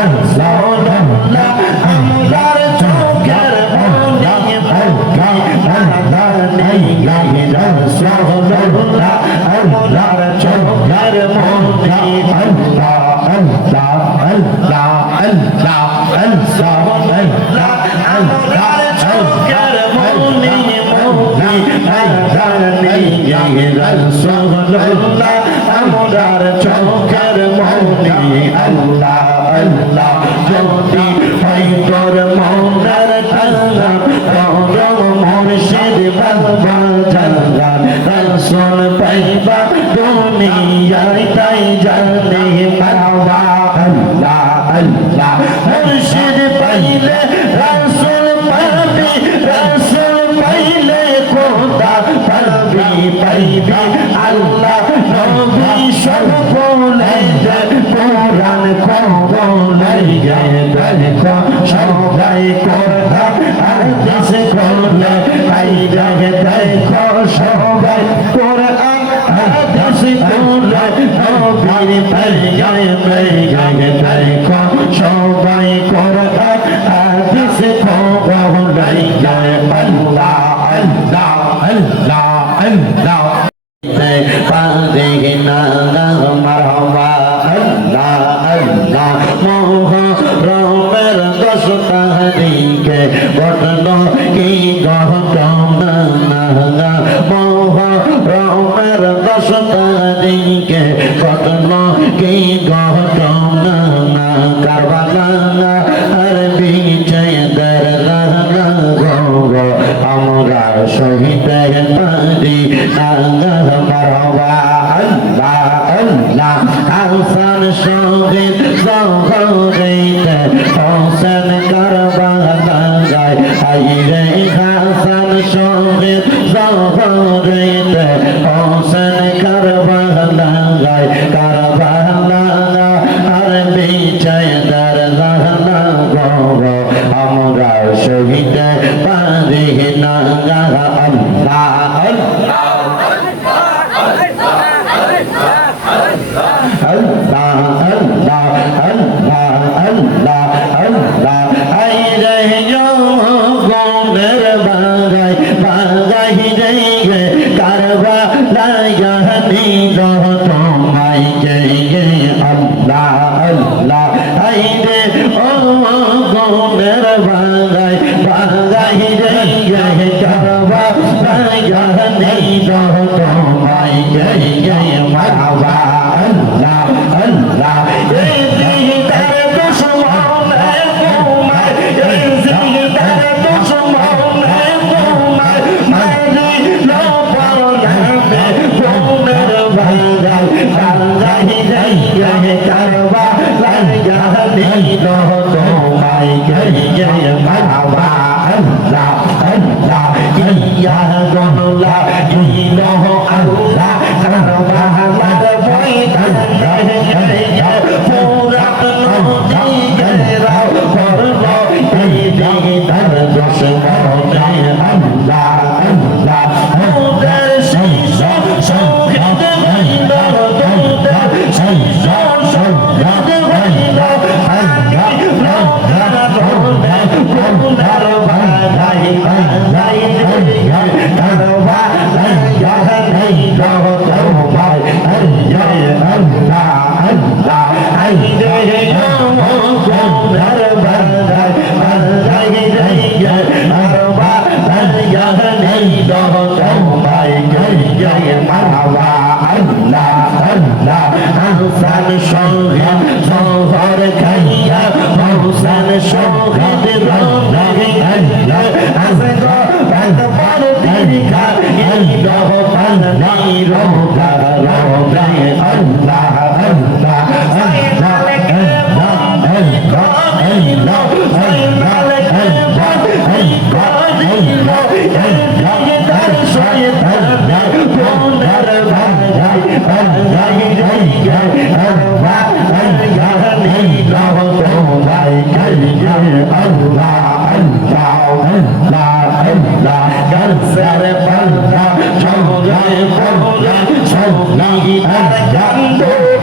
রাসূলুল্লাহ আমরার চোখের মনি রাসূলুল্লাহ আমরার চোখের মনি আল্লাহ আল্লাহ আল্লাহ আল্লাহ আল্লাহ আমরার চোখের মনি রাসূলুল্লাহ আমরার চোখের মনি আল্লাহ আল্লাহ যদি হয় তোর মনের টানা তোর মুর্শিদ বাবা জালাল রাসূল পাইবা দুনিয়ায় তাই জানে বাবা আল্লাহ আল্লাহ মুর্শিদ পাইলে রাসূল পাবি রাসূল পাইলে খোদা পাবি পাইবি আল্লাহ নবী সব বলে কোরআন বলে দেখো সবাই কোরআন হাদিস বলে দেখো সবাই কোরআন হাদিস বলে নবীর পরিচয় দেখো সবাই কোরআন হাদিস বলে আল্লাহ আল্লাহ আল্লাহ আল্লাহ পারে না মারহাবা আল্লাহ আল্লাহ মুহররমের 10 তারিখে ঘটল কি ঘটনা মুহররমের 10 তারিখে ঘটল কি ঘটনা কারবালা আর বিজয় দরগাহ আমরা শহীদ পারি মারহাবা আল্লাহ আল্লাহ হাসান শহীদ জহরীতে হোসেন কারবালা যায় আইরে হাসান শহীদ জহরীতে হোসেন কারবালা যায় কারবালা আর বিজয় দরগাহ আমরা শহীদ পারি না আল্লাহ আল্লাহ Allah Allah Allah Allah Allah ay re yo gomer bagai bagai re Karbala yani do tomai ge Allah Allah ay re o gomer bagai bagai re Karbala yani do tomai ge marhaba Allah Allah zihdar dushman umar zihdar dushman umar mari lo paryabe gomer bagai bagai re Karbala yani do tomai ge marhaba Allah Allah ya Allah ilaha Allah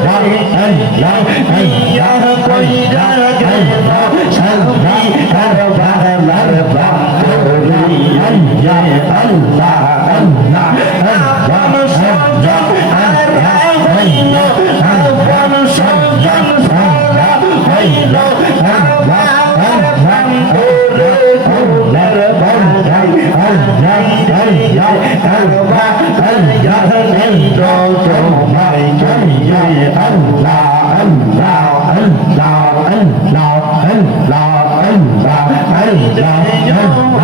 Karbala আল্লাহ ইয়া কইরা গেল সাবি কারবালার বান্দরে ইয়া আল্লাহ আল্লাহ আপন সজন আর হইল আপন সজন সারা হইল আল্লাহ বান্দরে আল্লাহর বান্দাই আল্লাহ আল্লাহ কারবা আল্লাহ নিল তোমায় জয় আল্লাহ আল্লাহ আল্লাহ আল্লাহ আল্লাহ আল্লাহ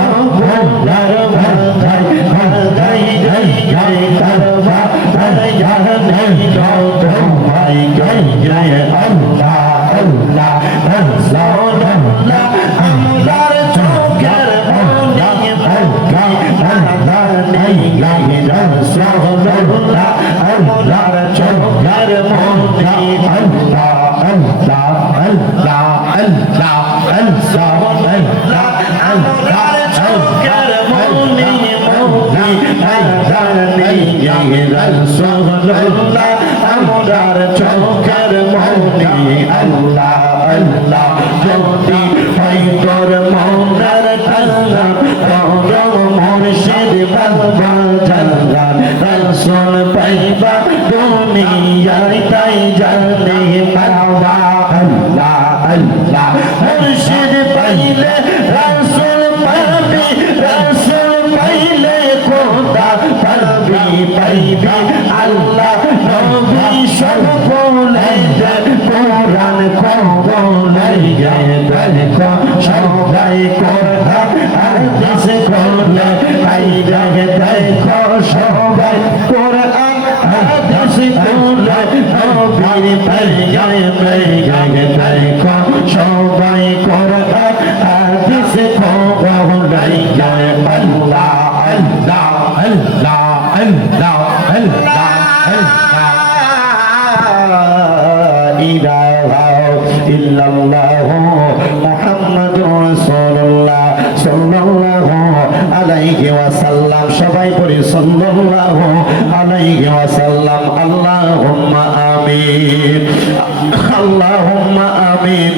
আল্লাহ আল্লাহর বান্দাই বান্দাই জয় কারবা আল্লাহ নিল তোমায় জয় আল্লাহ আল্লাহ আল্লাহ আল্লাহর চোখের মনি আল্লাহর চোখের মনি আল্লাহ আল্লাহ আল্লাহ আল্লাহ আল্লাহ আল্লাহর চোখের মনি রাসূলুল্লাহ আমরার চোখের মনি আল্লাহ আল্লাহ যদি হয় তোর মনের ঠান্ডা তোর মুর্শিদ বাবা জানা রাসূল পাইবা দুনিয়ায় তাই জানে বাবা আল্লাহ আল্লাহ মুর্শিদ পাইলে রাসূল পাবি রাসূল পাইলে খোদা পাবি পাইবি আল্লাহ নবী সব বলে কোরআন বলে দেখো সবাই কোরআন হাদিস বলে আই দেখো সবাই কোরআন হাদিস বলে নবীর পরিচয় দেখো সবাই কোরআন হাদিস বলে আল্লাহ আল্লাহ আল্লাহ আল্লাহ আল্লাহ ইলাহা ইল্লাল্লাহ মুহাম্মাদুর রাসূলুল্লাহ সাল্লাল্লাহু আলাইহি ওয়াসাল্লাম সবাই পড়ি সাল্লাল্লাহু আলাইহি ওয়াসাল্লাম আল্লাহুম্মা আমিন আল্লাহুম্মা আমিন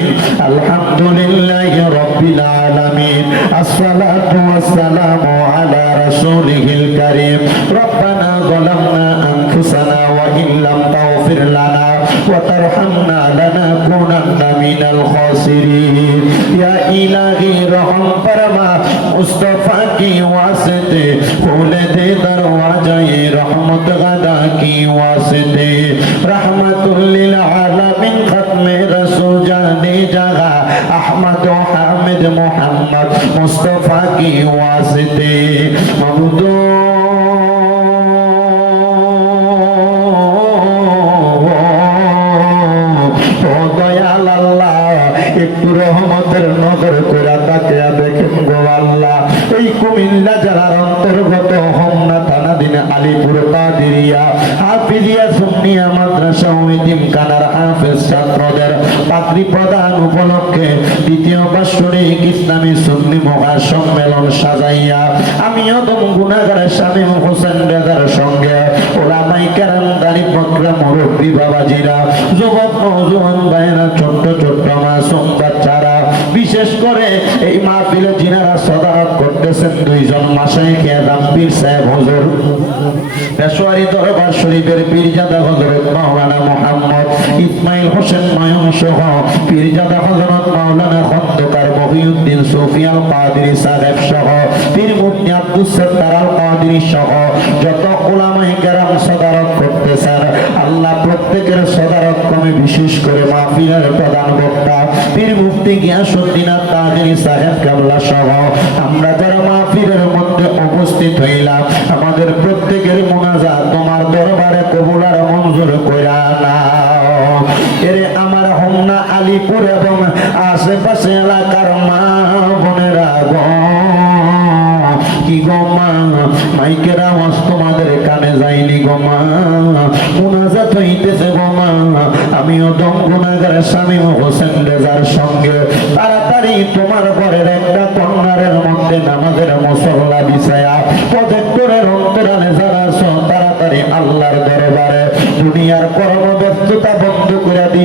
আলহামদুলিল্লাহি রাব্বিল আলামিন আসসালাতু ওয়াসসালামু আলা রাসূলিহিল কারীম রব্বানা যালামনা আনফুসানা ওয়া ইল্লাম তাগফির লানা ওয়া তারহামনা লানাকুনান্না মিনাল খাসিরিন ইয়া ইলাহি রহম ফরমা মুস্তাফা की वास्ते खोले दे दरवाज़े रहमत गदा की वास्ते रहमतुल लिल आलमीन खत्मे रसूल जाने जगह अहमद हामिद मोहम्मद मुस्तफा की वास्ते ममदू একটু রহমতের নজর করে তাকিয়া দেখেন গো আল্লাহ এই কুমিল্লা জেলার অন্তর্গত হোমনা থানাধীন আলীপুর কাদিরিয়া হাফিজিয়া সুন্নিয়া মাদ্রাসা ও এতিমখানার হাফেজ ছাত্রদের পাগড়ি প্রদান উপলক্ষে দ্বিতীয় বাৎসরিক ইসলামী সুন্নি মহাসম্মেলন সাজাইয়া আমি অদম গুনাহগার শামীম হোসেন রেজার সঙ্গে ওলামায়ে কেরাম দাড়ি বকরা মুরব্বি বাবাজিরা যুবক নওজোয়ান ভাইরা ছোট্ট ছোট্ট মাসুম বাচ্চারা বিশেষ করে এই মাহফিলে যিনারা সদারত করতেছেন দুইজন মাশায়েখ আযম পীর সাহেব হুজুর পেশোয়ারি দরবার শরীফের পীরজাদা হযরত মাওলানা মুহাম্মদ ইসমাইল হোসেন নয়ন সহ পীরজাদা হযরত মাওলানা খন্দকার মহিউদ্দিন সুফিয়াল কাদেরী সাহেব সহ পীর মুফতি আব্দুস সত্তার আল কাদেরী সহ যত উলামায়ে কেরাম সদারত করতেছেন আল্লাহ প্রত্যেকের সদারত কমে বিশেষ করে মাহফিলের প্রধান বক্তা পীর মুফতি গিয়াসউদ্দিন আত-তাহেরী সাহেব কেবলা সহ আমরা যারা মাহফিলের মধ্যে উপস্থিত হইলাম আমাদের প্রত্যেকের মুনাজাত তোমার দরবারে কবুল আর মঞ্জুর কইরা নাও এরে আমার হোমনা আলীপুর এবং আশেপাশে এলাকার মা বোনেরা গো কি গো মা মাইকের আওয়াজ তোমাদের কানে যায়নি গো মা মুনাজাত হইতেছে গো মা আমিও দম গুনাহগার শামীম হোসেন রেজার সঙ্গে তাড়াতাড়ি তোমার ঘরের একটা কর্নারের মধ্যে নামাজের মুসল্লা বিছায়া প্রজেক্টরের অন্তরালে যারা আছো তাড়াতাড়ি আল্লাহর দরবারে দুনিয়ার কর্মব্যস্ততা বন্ধ করে দিয়ে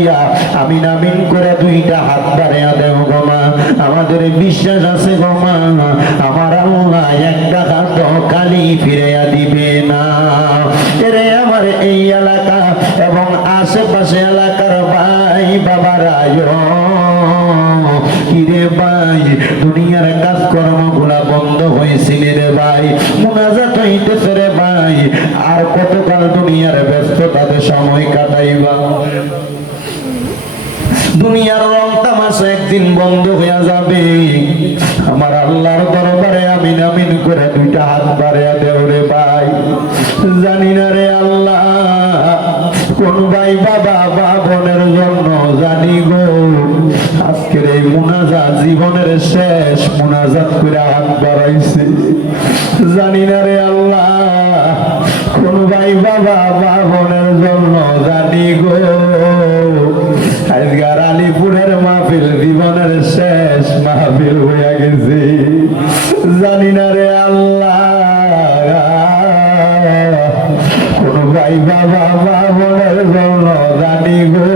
বাড়িয়া দেব গো মা। আমাদের বিশ্বাস আছে গো মা, আমার আল্লাহ একটা হাত খালি ফিরাইয়া দিবে না। এরে আমার এই এলাকা এবং আশেপাশে এলাকার ভাই বাবারা, কিরে ভাই, দুনিয়ার কাজকর্ম গুলা বন্ধ হয়েছিল রে ভাই, মুনাজাত হইতেছে রে ভাই, আর কতকাল দুনিয়ার ব্যস্ততাতে সময় কাটাইবা? দুনিয়ার রং তামাশা একদিন বন্ধ হইয়া যাবে। আমার আল্লাহর দরবারে আমিন আমিন করে দুইটা হাত বাড়িয়া দেও রে ভাই। জানি না রে আল্লাহ, কোন ভাই বাবা বা বোনের জন্য জানি গো আজকের এই মুনাজাত জীবনের শেষ মুনাজাত করে হাত বাড়াইছে। জানি না রে আল্লাহ, কোন ভাই বাবা বা বোনের জন্য জানি গো আজকার আলিপুরের মাহফিল জীবনের শেষ মাহফিল হইয়া গেছে। জানি না রে আল্লাহ, কোন ভাই বাবা বা বোনের জন্য জানি গো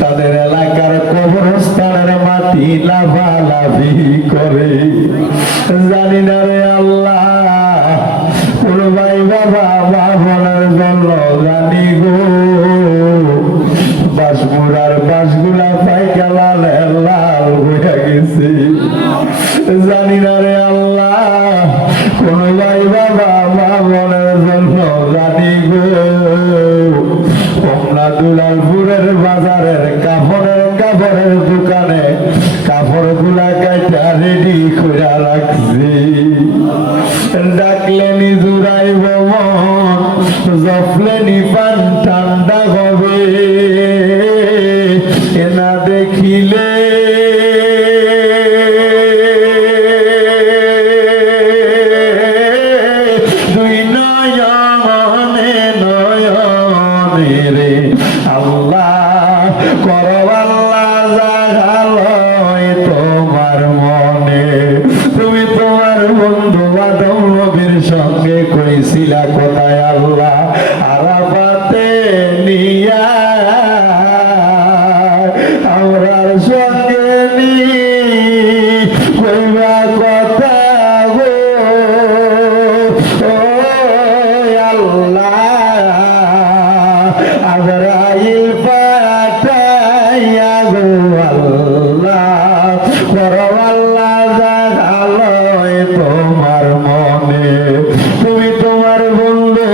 তাদের এলাকার কবরস্থানের মাটি লাফালাফি করে। জানি না রে আল্লাহ, কোন ভাই বাবা বা বোনের জন্য জানি গো বাসমুরার বাসগুলা পাইকা লাল লাল হইয়া গেছে। জানি না রে আল্লাহ, কোন ভাই বাবা বা বোনের জন্য জানি গো কমলা দুলালপুরের বাজারের কাপড়ের দোকানে কাপড় গুলা কাটা রেডি করে রাখছি। ডাকলেনি জুড়াইব মন, জফলেনি পান ঠান্ডা হবে, এনা দেখিলে দুই নয়নে নয়নে রে আল্লাহ করো আল্লাহ জাগালয় তোমার মনে। তুমি তোমার বন্ধু আদম নবীর সঙ্গে কইছিলা কোথায় আল্লাহ আরাফাতে নিয়া আমরার সঙ্গে নি কইবা কথা গো ও আল্লাহ আজরাইল পাঠাইয়া গো আল্লাহ করো আল্লাহ জাগালয় তোমার মনে। তুমি তোমার বন্ধু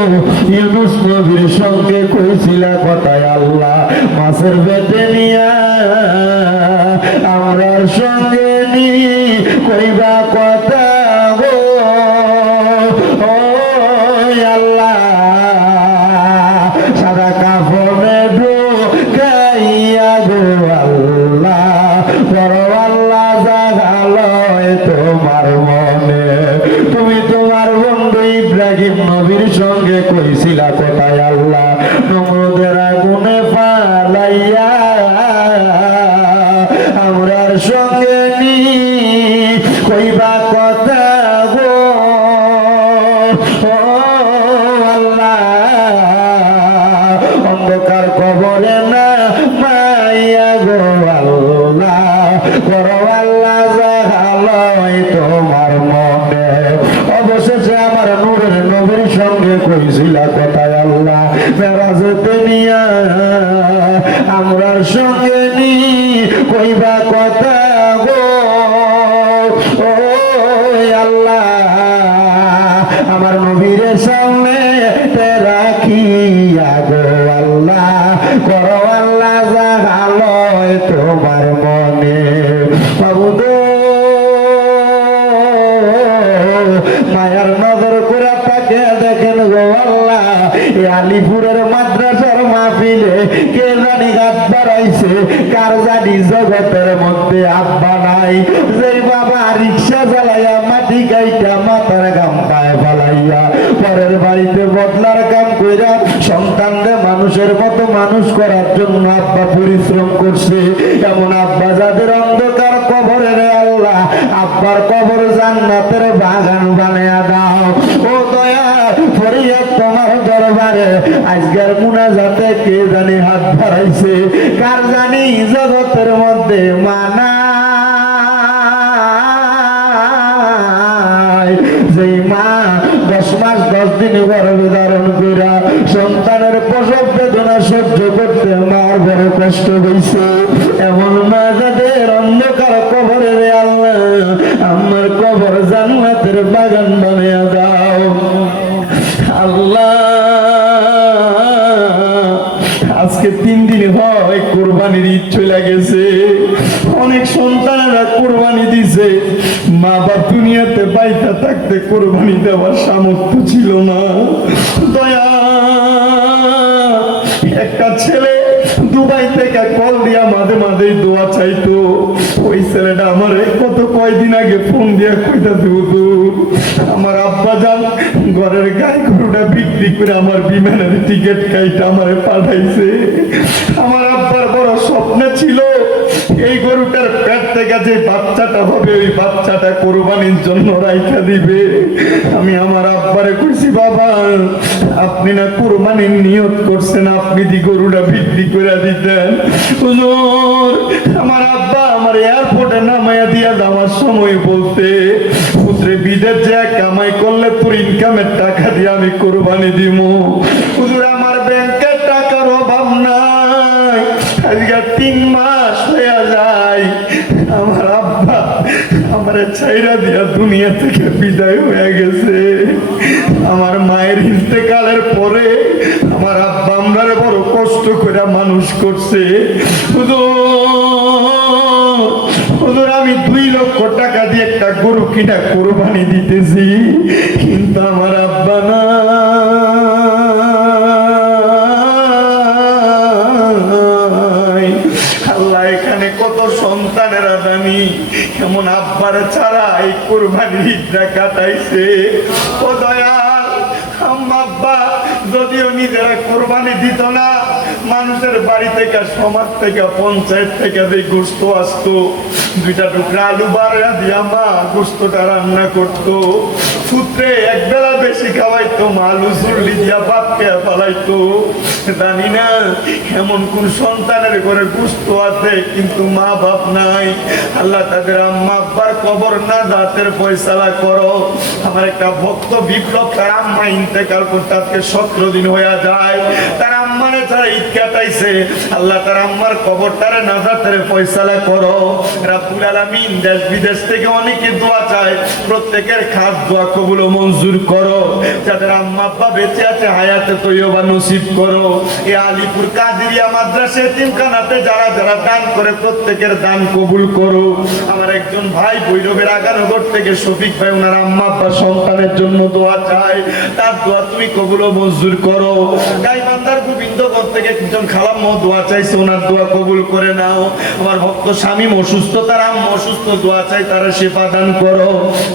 ইউনুস নবীর সঙ্গে কইছিলা কথায় আল্লাহ মাছের পেটে নিয়া আমরার সঙ্গে নি কইবা কথা গো ও আল্লাহ সাদা কাফনে ঢুকাইয়া গো আল্লাহ করো আল্লাহ জাগালয় তোমার মনে। তুমি তোমার বন্ধু ইব্রাহিম নবীর সঙ্গে কইছিলা কোথায় আল্লাহ নমরুদের আগুনে পালাইয়া আমরার সঙ্গে নি কইবা কথা গো ও আল্লাহ অন্ধকার কবরে না মাইয়া গো আল্লাহ করো আল্লাহ জাগালয় তোমার মনে। অবশেষে আমার নূরের নবীর সঙ্গে কইছিলা কথায় আল্লাহ মেরাজতে নিয়া আমরার সঙ্গে নি কইবা কথা গো ও আল্লাহ আমার নবীর সামনে রাখিয়া গো আল্লাহ করো আল্লাহ জাগালয় তোমার মনে। বাবু গো মায়ার নজর করে তাকে দেখেন গো আল্লাহ আলিপুরের মাদ্রাসার মাহফিলে কে জানি হাত বাড়াইছে, কার জানি জগতের মধ্যে আব্বা নাই, যে বাবা রিক্সা চালাইয়া মাটি গাইটা মাথার গাম পায়ে ফালাইয়া পরের বাড়িতে বদলার কাম কইরা সন্তানদের মানুষের মতো মানুষ করার জন্য আব্বা পরিশ্রম করছে। এমন আব্বা যাদের অন্ধকার কবরে রে আল্লাহ আব্বার কবর জান্নাতের বাগান বানায়া দাও। ও দয়া ফরিয়াদ তোমার দরবারে আজকের মুনাজাতে কে জানি হাত বাড়াইছে, কার জানি এই জগতের মধ্যে মানা যেই মা 10 মাস 10 দিন গর্ভে ধারণ কইরা সন্তানের প্রসব বেদনা সহ্য করতে মার বড় কষ্ট হইছে, এমন মা যাদের অন্ধকার কবরে রে আল্লাহ আমার কবর জান্নাতের বাগান বানিয়ে দাও আল্লাহ। আজকে 3 দিন হয় কুরবানির ঈদ চলে গেছে, অনেক সন্তানেরা কুরবানি দিছে, মা বাপ দুনিয়াতে বাইতা থাকতে কুরবানি দেওয়ার সামর্থ্য ছিল না। দয়া, একটা ছেলে দুবাই থেকে কল দিয়া মাঝে মাঝে দোয়া চাইতো, ওই ছেলেটা আমার কত কয়দিন আগে ফোন দিয়া কইতাছে হুজুর আমার আব্বা জান ঘরের গাই গরুটা বিক্রি করে আমার বিমানের টিকিট কাইটা আমারে পাঠাইছে। আমার আব্বার বড় স্বপ্ন ছিল এই গরুটার পেট থেকে যে বাচ্চাটা হবে ওই বাচ্চাটা কোরবানির জন্য রাইখা দিবে। আমি আমার আব্বারে কইছি বাবা আপনি না কোরবানির নিয়ত করছেন, আপনি দি গরুটা বিক্রি করে দিতেন। হুজুর আমার আব্বা আমার এয়ারপোর্টে নামাইয়া দিয়া যাওয়ার সময় বলতে পুত্রে বিদেশ যে কামাই করলে তোর ইনকামের টাকা দিয়ে আমি কোরবানি দিব। হুজুর আমার ব্যাংকের টাকার অভাব নাই, আজকে 3 মাস হয়ে যায় আমার আব্বা আমার ছাইরা দিয়া দুনিয়া থেকে বিদায় হয়ে গেছে। আমার মায়ের ইন্তেকালের পরে আমার আব্বা আমরা বড় কষ্ট করে মানুষ করছে। হুজুর আমি 2 লক্ষ টাকা দিয়ে একটা গরু কিনা কোরবানি দিতেছি, কিন্তু আমার আব্বা না। আল্লাহ এখানে কত সন্তানেরা জানি এমন আব্বার ছাড়া এই কোরবানির ঈদটা কাটাইছে। ও দয়াল, আম্মা আব্বা যদিও নিজেরা কোরবানি দিত না, মানুষের বাড়ি থেকে সমাজ থেকে পঞ্চায়েত থেকে যে গোস্ত আসতো 2টা টুকরা আলু বাড়া দিয়া মা গোস্তটা রান্না করতো, সূত্রে একবেলা বেশি খাওয়াইতো, মা আলু চুল্লি দিয়া ভাত খেয়ে ফেলাইতো। জানি না এমন কোন সন্তানের ঘরে গোস্ত আছে কিন্তু মা বাপ নাই। আল্লাহ তাদের আম্মা আব্বার কবর না জাতের ফয়সালা করো। আমার একটা ভক্ত বিপ্লব তার আম্মা ইন্তেকাল করতে আজকে 17 দিন হয়ে যায়, তার আম্মারে যারা ঈদ কাটাইছে আল্লাহ তার আম্মার কবরটারে নাজাতের ফয়সালা করো রাব্বুল আলামিন। দেশ বিদেশ থেকে অনেকে দোয়া চায়, প্রত্যেকের খাস দোয়া কবুল ও মঞ্জুর করো। যাদের আম্মা আব্বা বেঁচে আছে হায়াতে তৈয়বা নসিব করো। এই আলিপুর কাদেরিয়া মাদ্রাসা এতিমখানাতে যারা যারা দান করে প্রত্যেকের দান কবুল করো। আমার একজন ভাই ভৈরবের আগানগর থেকে শফিক ভাই, ওনার আম্মা আব্বা সন্তানের জন্য দোয়া চায়, তার দোয়া তুমি কবুল ও মঞ্জুর করো। গাইবান্ধার গোবিন্দগঞ্জ থেকে একজন খালাম্মা দোয়া চাইছে, ওনার দোয়া কবুল করে নাও। আমার ভক্ত স্বামী অসুস্থ, তার আম্মা অসুস্থ, দোয়া চাই তারা সেবা দান করো।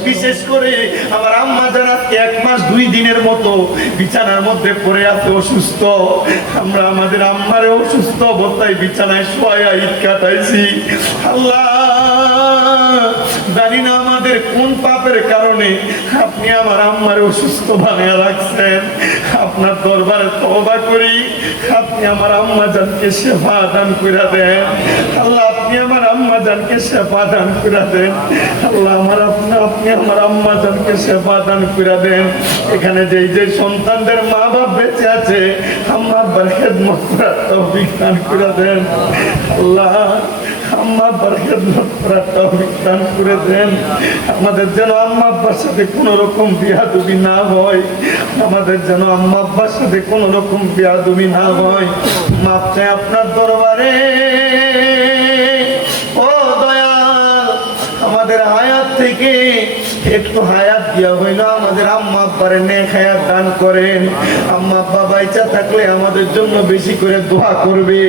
বিশেষ করে আমার আম্মা যারা 1 মাস 2 দিনের মতো বিছানার মধ্যে পড়ে আছে অসুস্থ, আমরা আমাদের আম্মারে অসুস্থ অবস্থায় বিছানায় শোয়া ঈদ কাটাইছি। আল্লাহ জানি না আমাদের কোন পাপের কারণে আপনি আমার আম্মারে অসুস্থ বানিয়ে রাখছেন। আপনার দরবারে তওবা করি, আপনি আমার আম্মা জানকে সেবা দান করে দেন। আল্লাহ আপনি আমার আম্মা জানকে সেবা দান করে দেন। আল্লাহ আপনি আমার আম্মা জানকে সেবা দান করে দেন। এখানে যে সন্তানদের মা বাপ বেঁচে আছে আম্মা আব্বার খেদমত করার তৌফিক দান করে দেন। আল্লাহ আম্মা আব্বার খেদমত করার তৌফিক দান করে দেন। আমাদের যেন আম্মা আব্বার সাথে কোনো রকম বিয়াদবি না হয়, আমাদের যেন আম্মা আব্বার সাথে কোনো রকম বিয়াদবি না হয়। মাপ চাই আপনার দরবারে। ও দয়াল, আমাদের হায়াত থেকে একটু হায়াত দিয়া হইল আমাদের আম্মা আব্বারে নেক হায়াত দান করেন। আম্মা আব্বা বাইচা থাকলে আমাদের জন্য বেশি করে দোয়া করবে।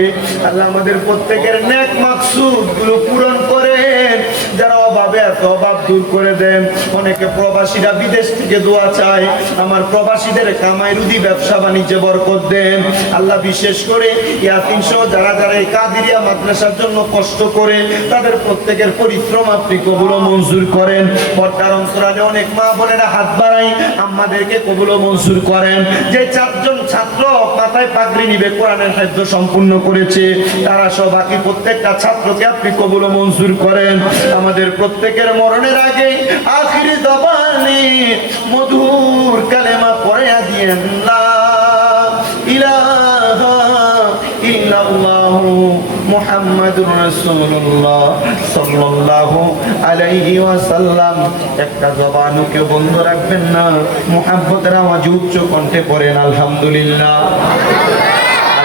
আল্লাহ আমাদের প্রত্যেকের নেক মাকসুদ গুলো পূরণ করেন। যারা অভাবে আছে এত অভাব দূর করে দেন। অনেকে প্রবাসীরা বিদেশ থেকে দোয়া চায়, আমার প্রবাসীদের কামাই রুদি ব্যবসা বাণিজ্যে বরকত দেন আল্লাহ। বিশেষ করে ইয়াতিম সহ যারা যারা এই কাদিরিয়া মাদ্রাসার জন্য কষ্ট করে, তাদের প্রত্যেকের পরিশ্রম আপনি কবুল ও মঞ্জুর করেন। পর্দার অন্তরালে অনেক মা বোনেরা হাত বাড়াই, আমাদেরকে কবুল ও মঞ্জুর করেন। যে 4 জন ছাত্র মাথায় পাগড়ি নিবে কোরআনের হাফেজ সম্পূর্ণ করেছে, তারা সব বাকি প্রত্যেকটা ছাত্রকে আপনি কবুল ও মঞ্জুর করেন। আমাদের প্রত্যেকের মরণের আগে আখিরি জবানে মধুর কালেমা পড়ে দিয়েন, লা ইলাহা ইল্লাল্লাহু মুহাম্মাদুর রাসূলুল্লাহ সাল্লাল্লাহু আলাইহি ওয়াসাল্লাম। একটা জবানও কেউ বন্ধ রাখবেন না, মুহাব্বতের আওয়াজ উচ্চ কণ্ঠে পড়েন আলহামদুলিল্লাহ।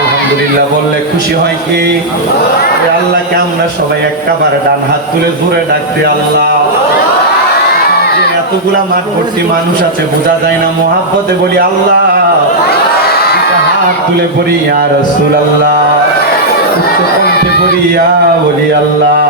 আলহামদুলিল্লাহ বললে খুশি হয় কি? আল্লাহকে আমরা সবাই একবার ডান হাত তুলে জোরে ডাকতে আল্লাহ। এতগুলা মাঠ ভর্তি মানুষ আছে, বোঝা যায় না, মুহাব্বতে বলি আল্লাহ। হাত তুলে পড়ি ইয়া রাসূলুল্লাহ, উচ্চ কণ্ঠে পড়ি ইয়া বলি আল্লাহ।